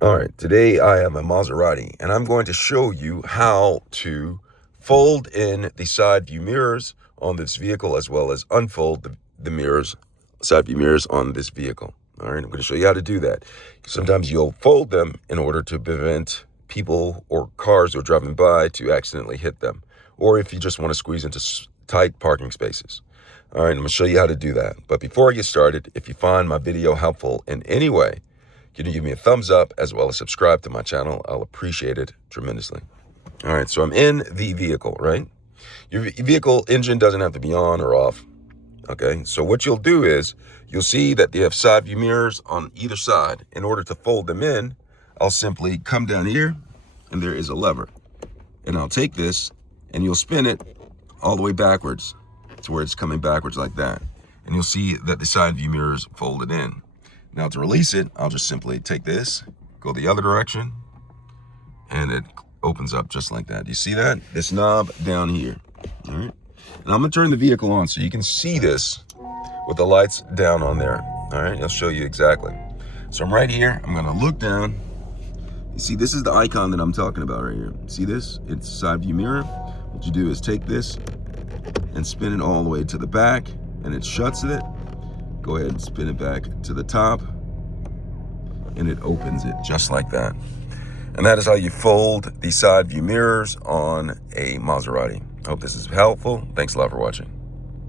All right, today I have a Maserati, and I'm going to show you how to fold in the side view mirrors on this vehicle, as well as unfold the mirrors, side view mirrors on this vehicle. All right, I'm going to show you how to do that. Sometimes you'll fold them in order to prevent people or cars who are driving by to accidentally hit them, or if you just want to squeeze into tight parking spaces. All right, I'm going to show you how to do that. But before I get started, if you find my video helpful in any way, can you give me a thumbs up as well as subscribe to my channel? I'll appreciate it tremendously. All right, so I'm in the vehicle, right? Your vehicle engine doesn't have to be on or off. Okay, so what you'll do is you'll see that they have side view mirrors on either side. In order to fold them in, I'll simply come down here and there is a lever. And I'll take this and you'll spin it all the way backwards to where it's coming backwards like that. And you'll see that the side view mirrors folded in. Now to release it, I'll just simply take this, go the other direction, and it opens up just like that. You see that? This knob down here. All right. And I'm gonna turn the vehicle on so you can see this with the lights down on there. All right, I'll show you exactly. So I'm right here, I'm gonna look down. You see, this is the icon that I'm talking about right here. See this? It's a side view mirror. What you do is take this and spin it all the way to the back, and it shuts it. Go ahead and spin it back to the top, and it opens it just like that. And that is how you fold the side view mirrors on a Maserati. I hope this is helpful. Thanks a lot for watching.